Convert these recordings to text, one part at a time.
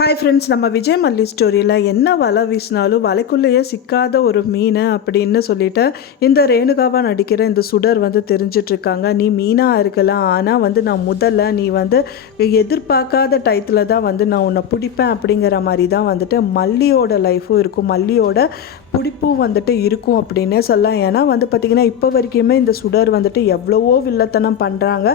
Hi friends, நம்ம விஜய் மல்லி ஸ்டோரியில் என்ன வலை வீசினாலும் வலைக்குள்ளேயே சிக்காத ஒரு மீன் அப்படின்னு சொல்லிட்டு இந்த ரேணுகாவாக நடிக்கிற இந்த சுடர் வந்து தெரிஞ்சிட்ருக்காங்க. நீ மீனாக இருக்கலாம், ஆனால் நான் முதல்ல நீ எதிர்பார்க்காத டயத்தில் தான் நான் உன்னை பிடிப்பேன் அப்படிங்கிற மாதிரி தான் மல்லியோட லைஃப்பும் இருக்கும், மல்லியோட பிடிப்பும் இருக்கும் அப்படின்னே சொல்லலாம். ஏன்னா பார்த்திங்கன்னா இப்போ வரைக்குமே இந்த சுடர் எவ்வளவோ வில்லத்தனம் பண்ணுறாங்க.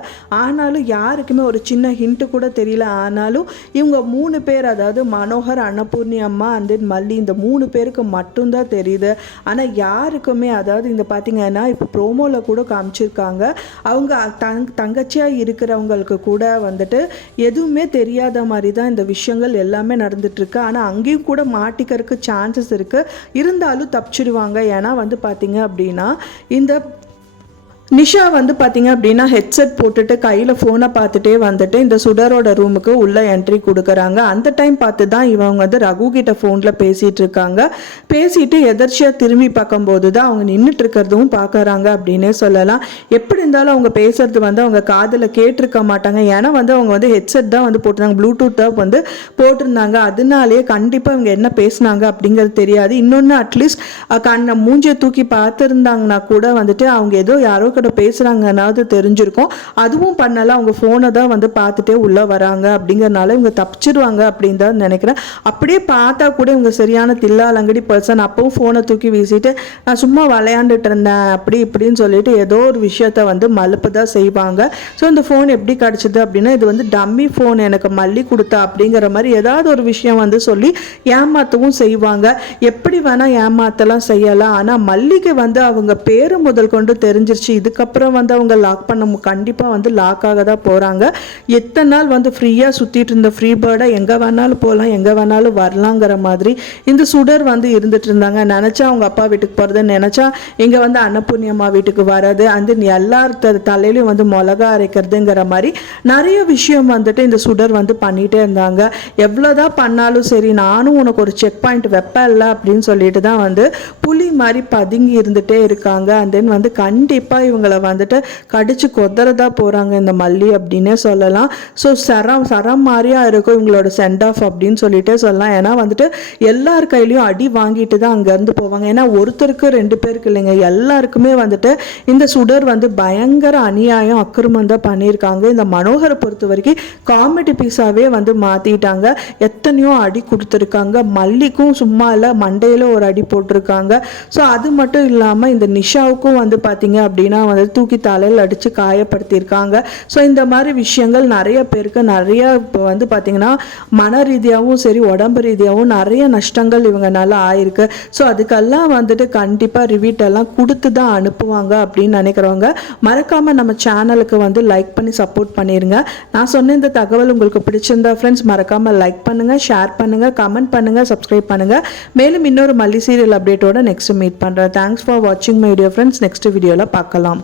ஆனாலும் யாருக்குமே ஒரு சின்ன ஹிண்ட்டு கூட தெரியல. ஆனாலும் இவங்க 3 பேர், அதாவது மனோகர், அன்னபூர்ணி அம்மா அண்ட் மல்லி, இந்த 3 பேருக்கு மட்டும்தான் தெரியுது. ஆனால் யாருக்குமே, அதாவது இந்த பார்த்திங்கன்னா இப்போ ப்ரோமோவில் கூட காமிச்சிருக்காங்க, அவங்க தங்கச்சியாக இருக்கிறவங்களுக்கு கூட எதுவுமே தெரியாத மாதிரி தான் இந்த விஷயங்கள் எல்லாமே நடந்துட்டுருக்கு. ஆனால் அங்கேயும் கூட மாட்டிக்கிறதுக்கு சான்சஸ் இருக்குது. இருந்தாலும் தப்பிச்சிடுவாங்க. ஏன்னா பார்த்திங்க அப்படின்னா இந்த நிஷா பார்த்திங்க அப்படின்னா ஹெட்செட் போட்டுட்டு கையில் ஃபோனை பார்த்துட்டே இந்த சுடரோட ரூமுக்கு உள்ளே என்ட்ரி கொடுக்குறாங்க. அந்த டைம் பார்த்து தான் இவங்க ரகு கிட்ட ஃபோனில் பேசிகிட்டு இருக்காங்க. பேசிட்டு எதர்ச்சியாக திரும்பி பார்க்கும்போது தான் அவங்க நின்றுட்டு இருக்கிறதும் பார்க்குறாங்க அப்படின்னே சொல்லலாம். எப்படி இருந்தாலும் அவங்க பேசுறது அவங்க காதில் கேட்டிருக்க மாட்டாங்க. ஏன்னா அவங்க ஹெட்செட் தான் போட்டிருந்தாங்க, ப்ளூடூத் தான் போட்டிருந்தாங்க. அதனாலேயே கண்டிப்பாக இவங்க என்ன பேசினாங்க அப்படிங்கிறது தெரியாது. இன்னொன்று அட்லீஸ்ட் மூஞ்சியை தூக்கி பார்த்துருந்தாங்கன்னா கூட அவங்க ஏதோ யாரோ கூட பேசுறாங்கன்னாவது தெரிஞ்சிருக்கும். அதுவும் பண்ணல, அவங்க ஃபோனை தான் பார்த்துட்டே உள்ள வராங்க. அப்படிங்கறனால இவங்க தப்பிச்சிருவாங்க அப்படின்னு தான் நினைக்கிறேன். அப்படியே பார்த்தா கூட இவங்க சரியான தில்லாலங்கடி பர்சன். அப்பவும் ஃபோனை தூக்கி வீசிட்டு நான் சும்மா விளையாண்டுட்டு இருந்தேன் அப்படி இப்படின்னு சொல்லிட்டு ஏதோ ஒரு விஷயத்த மலுப்பு தான் செய்வாங்க. ஸோ இந்த ஃபோன் எப்படி கிடச்சிது அப்படின்னா, இது டம்மி ஃபோன், எனக்கு மல்லி கொடுத்தா அப்படிங்கிற மாதிரி ஏதாவது ஒரு விஷயம் சொல்லி ஏமாத்தவும் செய்வாங்க. எப்படி வேணா ஏமாத்தலாம் செய்யலாம். ஆனால் மல்லிக்கு அவங்க பேரு முதல் கொண்டு தெரிஞ்சிருச்சு. இதுக்கப்புறம் அவங்க லாக் பண்ண கண்டிப்பாக லாக் ஆக தான் போகிறாங்க. எத்தனை நாள் ஃப்ரீயாக சுற்றிட்டு இருந்த ஃப்ரீ பேர்டை எங்கே வேணாலும் போகலாம், எங்கே வேணாலும் வரலாங்கிற மாதிரி இந்த சுடர் இருந்துட்டு இருந்தாங்க. நினச்சா அவங்க அப்பா வீட்டுக்கு போகிறது, நினச்சா இங்கே அன்னபூர்ணி அம்மா வீட்டுக்கு வர்றது, எல்லார் தலையிலையும் மிளகா அரைக்கிறதுங்கிற மாதிரி நிறைய விஷயம் இந்த சுடர் பண்ணிகிட்டே இருந்தாங்க. எவ்வளோதான் பண்ணாலும் சரி, நானும் உனக்கு ஒரு செக் பாயிண்ட் வைப்பேன் இல்லை அப்படின்னு சொல்லிட்டு தான் புலி மாதிரி பதுங்கி இருந்துகிட்டே இருக்காங்க. அண்ட் தென் கண்டிப்பாக இவங்களை கடிச்சு கொதறதா போகிறாங்க இந்த மல்லி அப்படின்னே சொல்லலாம். ஸோ சரம் மாதிரியா இருக்கும் இவங்களோட சென்ட் ஆஃப் அப்படின்னு சொல்லிட்டே சொல்லலாம். ஏன்னா எல்லார் கையிலையும் அடி வாங்கிட்டு தான் அங்கேருந்து போவாங்க. ஏன்னா ஒருத்தருக்கு 2 பேருக்கு இல்லைங்க, எல்லாருக்குமே இந்த சுடர் பயங்கர அநியாயம் அக்கிரமம் தான் பண்ணியிருக்காங்க. இந்த மனோகரை பொறுத்த வரைக்கும் காமெடி பீஸாவே மாற்றிட்டாங்க. எத்தனையோ அடி கொடுத்துருக்காங்க. மல்லிக்கும் சும்மா இல்லை, மண்டையில் ஒரு அடி போட்டிருக்காங்க. ஸோ அது மட்டும் இல்லாமல் இந்த நிஷாவுக்கும் பார்த்தீங்க அப்படின்னா தூக்கி தலையில் அடித்து காயப்படுத்தியிருக்காங்க. ஸோ இந்த மாதிரி விஷயங்கள் நிறைய பேருக்கு நிறைய இப்போ பார்த்தீங்கன்னா மன ரீதியாகவும் சரி உடம்பு ரீதியாகவும் நிறைய நஷ்டங்கள் இவங்கனால ஆயிருக்கு. ஸோ அதுக்கெல்லாம் கண்டிப்பாக ரிவீட்டெல்லாம் கொடுத்து தான் அனுப்புவாங்க அப்படின்னு நினைக்கிறவங்க மறக்காமல் நம்ம சேனலுக்கு லைக் பண்ணி சப்போர்ட் பண்ணிடுங்க. நான் சொன்ன இந்த தகவல் உங்களுக்கு பிடிச்சிருந்தா ஃப்ரெண்ட்ஸ் மறக்காமல் லைக் பண்ணுங்கள், ஷேர் பண்ணுங்கள், கமெண்ட் பண்ணுங்கள், சப்ஸ்கிரைப் பண்ணுங்கள். மேலும் இன்னொரு மல்லி சீரியல் அப்டேட்டோட நெக்ஸ்ட் மீட் பண்ணுறேன். தேங்க்ஸ் ஃபார் வாட்சிங் மை வீடியோ ஃப்ரெண்ட்ஸ். நெக்ஸ்ட் வீடியோவில் பார்க்கலாம்.